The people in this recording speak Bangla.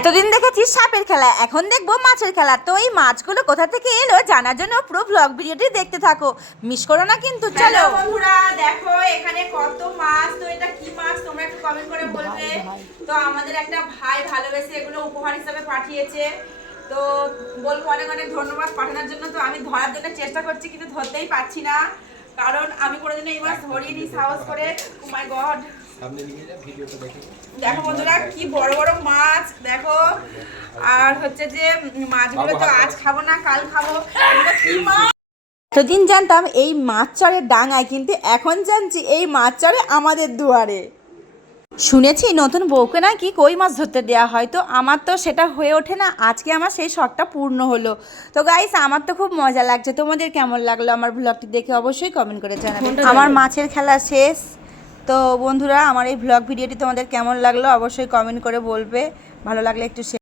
এতদিন দেখেছি সাপের খেলা, এখন দেখবো মাছের খেলা। তো এই মাছগুলো কোথা থেকে এলো জানার জন্য পুরো ব্লগ ভিডিওটি দেখতে থাকো, মিস করো না কিন্তু। চলো বন্ধুরা, দেখো এখানে কত মাছ। তো এটা কি মাছ তোমরা একটু কমেন্ট করে বলবে। তো আমাদের একটা ভাই ভালোবেসে এগুলো উপহার হিসেবে পাঠিয়েছে, তো বলবো অনেক অনেক ধন্যবাদ পাঠানোর জন্য। তো আমি ধরার জন্য চেষ্টা করছি কিন্তু ধরতেই পারছি না, কারণ আমি কোনোদিন এই মাছ ধরিনি সাহস করে। ও মাই গড, দেখো বন্ধুরা কি বড় বড় মাছ দেখো। আর হচ্ছে যে মাছগুলো তো আজ খাবো না, কাল খাবো। এতদিন জানতাম এই মাছ চড়ে ডাঙায়, কিন্তু এখন জানছি এই মাছ চড়ে আমাদের দুয়ারে। শুনেছি নতুন বউকে নাকি কই মাছ ধরতে দেওয়া হয়, তো আমার তো সেটা হয়ে ওঠে না। আজকে আমার সেই শখটা পূর্ণ হলো। তো গাইস, আমার তো খুব মজা লাগছে। তোমাদের কেমন লাগলো আমার ব্লগটি দেখে অবশ্যই কমেন্ট করে জানাবে। আমার মাছের খেলা শেষ। তো বন্ধুরা, আমার এই ব্লগ ভিডিওটি তোমাদের কেমন লাগলো অবশ্যই কমেন্ট করে বলবে। ভালো লাগলে একটু